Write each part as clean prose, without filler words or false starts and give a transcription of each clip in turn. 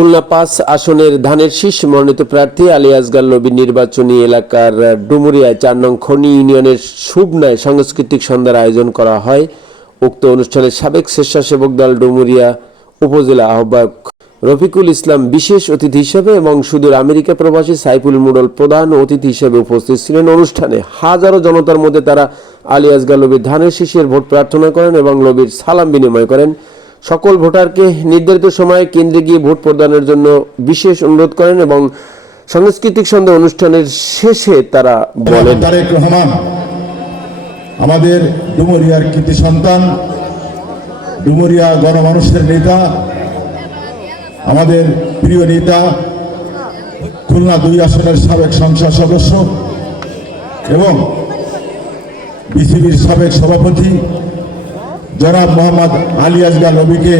খুলনা ৫ আসনের ধানের শীষ মনোনীত প্রার্থী আলী আসগার নবী নির্বাচনী এলাকার ডুমুরিয়ায় ৪ নং খনি ইউনিয়নের শুভনায় সাংস্কৃতিক সন্ধ্যার আয়োজন করা হয়। উক্ত অনুষ্ঠানে সাবেক স্বেচ্ছাসেবক দল ডুমুরিয়া উপজেলা আহ্বায়ক রফিকুল ইসলাম বিশেষ অতিথি হিসেবে এবং সুদূর আমেরিকা প্রবাসী সাইফুল মুডল প্রধান অতিথি হিসেবে উপস্থিত ছিলেন। অনুষ্ঠানে হাজারো জনতার মধ্যে তারা আলী আসগার নবীর ধানের শীষের ভোট প্রার্থনা করেন এবং নবীর সালাম বিনিময় করেন। সকল ভোটারকে নির্ধারিত সময়ে কেন্দ্রে গিয়ে ভোট প্রদানের জন্য বিশেষ অনুরোধ করেন এবং সাংস্কৃতিক সন্ধ্যা অনুষ্ঠানের শেষে তারা বলেন, তারেক রহমান আমাদের ডুমুরিয়ার কৃতি সন্তান, ডুমুরিয়া গণমানুষের নেতা, আমাদের প্রিয় নেতা, খুলনা ২ আসনের সাবেক সংসদ সদস্য এবং বিসিবির সাবেক সভাপতি জনাব মোহাম্মদ আলী আসগার নবীকে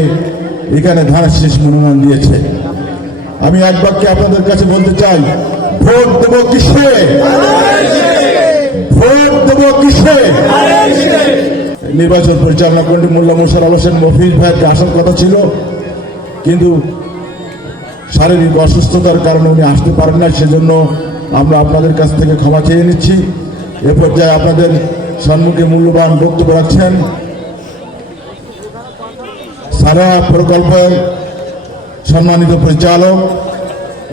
এখানে ধানের শীষ মনোনয়ন দিয়েছে। আমি এক বাক্যে আপনাদের কাছে বলতে চাই, ভোট দেবো কিসে? ভোট দেবো কিসে? নির্বাচন পরিচালনা কমিটি মোল্লা মোশাররফ হোসেন মফিজ ভাইকে আসার কথা ছিল, কিন্তু শারীরিক অসুস্থতার কারণে উনি আসতে পারেন না। সেজন্য আমরা আপনাদের কাছ থেকে ক্ষমা চেয়ে নিচ্ছি। এ পর্যায়ে আপনাদের সম্মুখে মূল্যবান বক্তব্য রাখছেন সারা প্রকল্পের সম্মানিত পরিচালক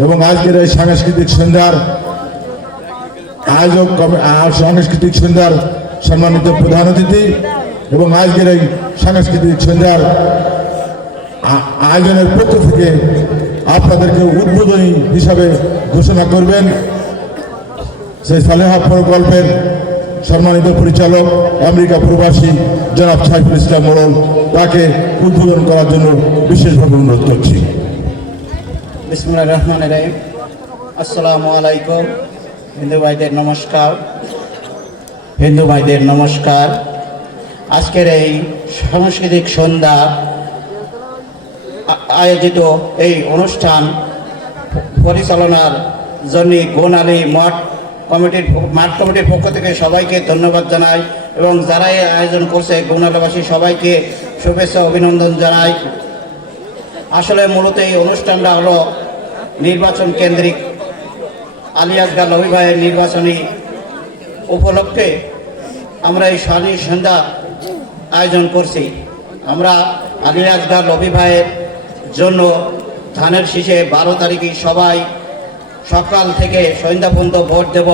এবং আজকের এই সাংস্কৃতিক সন্ধ্যার আয়োজক, সাংস্কৃতিক সন্ধ্যার সম্মানিত প্রধান অতিথি এবং আজকের এই সাংস্কৃতিক সন্ধ্যার আয়োজনের পক্ষ থেকে আপনাদেরকে উদ্বোধনী হিসাবে ঘোষণা করবেন সেই সালেহা প্রকল্পের সম্মানিত পরিচালক আমেরিকা প্রবাসী জনাব সাইফুল ইসলাম মোড়ল, তাকে উদ্বোধন করার জন্য বিশেষভাবে অনুরোধ করছি। বিসমিল্লাহির রহমানির রহিম। আসসালামু আলাইকুম। হিন্দু ভাইদের নমস্কার। আজকের এই সাংস্কৃতিক সন্ধ্যা আয়োজিত এই অনুষ্ঠান পরিচালনার জন্য গোনালী মাঠ কমিটির পক্ষ থেকে সবাইকে ধন্যবাদ জানাই এবং যারা এই আয়োজন করছে গোনালীবাসী সবাইকে শুভেচ্ছা অভিনন্দন জানাই। আসলে মূলত এই অনুষ্ঠানটা হলো নির্বাচন কেন্দ্রিক। আলী আসগার নবী ভাইয়ের নির্বাচনী উপলক্ষে আমরা এই সন্ধ্যা আয়োজন করছি। আমরা আলী আসগার নবী ভাইয়ের জন্য ধানের শীষে 12 তারিখে সবাই সকাল থেকে সন্ধ্যা পর্যন্ত ভোট দেব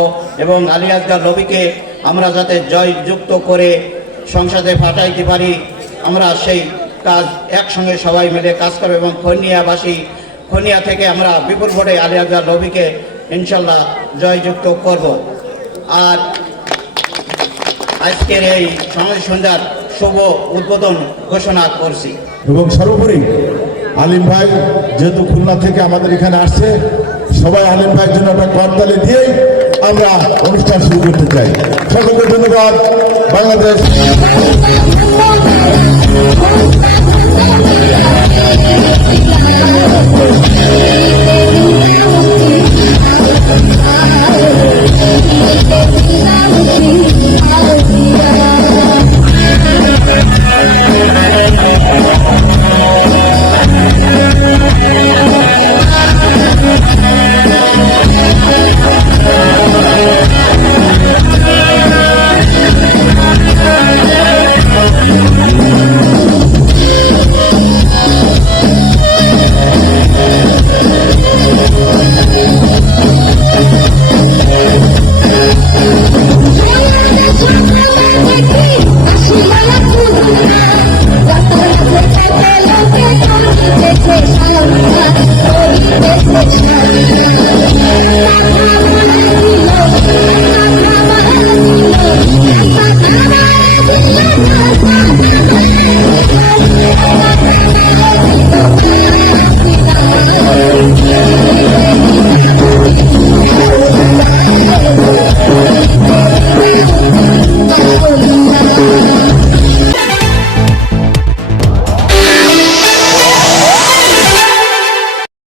এবং আলী আসগার নবীকে আমরা যাতে জয়যুক্ত করে সংসদে পাঠাইতে পারি, আমরা সেই কাজ একসঙ্গে সবাই মিলে কাজ করব এবং খনিয়া থেকে আমরা বিপুল ভোটে আলী আসগার নবীকে ইনশাল্লাহ জয়যুক্ত করব। আর আজকের এই সাংস্কৃতিক সন্ধ্যার শুভ উদ্বোধন ঘোষণা করছি। এবং সর্বোপরি আলিম ভাই যেহেতু খুলনা থেকে আমাদের এখানে আসছে, সবাই আলিম ভাইয়ের জন্য একটা করতালি দিয়েই আমরা অনুষ্ঠান শুরু করতে চাই। সকলকে ধন্যবাদ। বাংলাদেশ